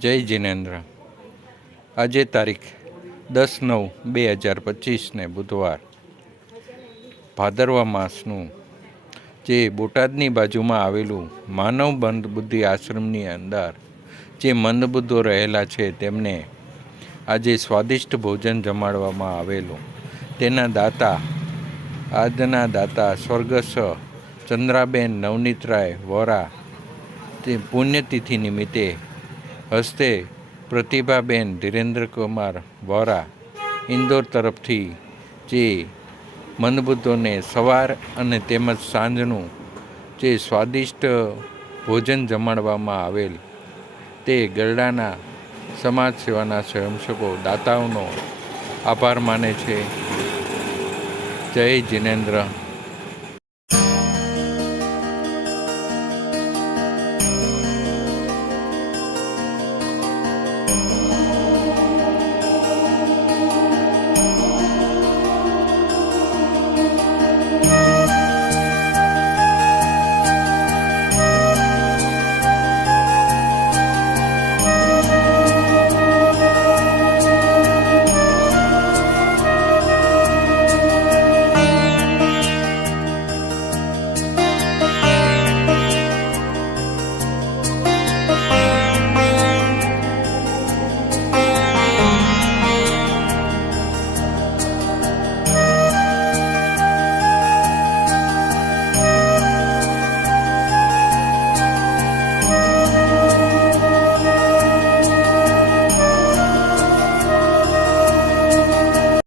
જય જિનેન્દ્ર. આજે તારીખ દસ નવ બે હજાર પચીસને બુધવાર. ભાદરવા માસનું જે બોટાદની બાજુમાં આવેલું માનવ બંધ બુદ્ધિ આશ્રમની અંદર જે મંદબુદ્ધો રહેલા છે તેમને આજે સ્વાદિષ્ટ ભોજન જમાડવામાં આવેલું. તેના દાતા, આજના દાતા સ્વર્ગસ્થ ચંદ્રાબેન નવનીતરાય વોરા તે પુણ્યતિથિ નિમિત્તે હસ્તે પ્રતિભાબેન ધીરેન્દ્રકુમાર વોરા ઇન્દોર તરફથી જે મનબુદ્ધોને સવાર અને તેમજ સાંજનું જે સ્વાદિષ્ટ ભોજન જમાડવામાં આવેલ તે ગરડાના સમાજ સેવાના સ્વયંસેવકો દાતાઓનો આભાર માને છે. જય જિનેન્દ્ર.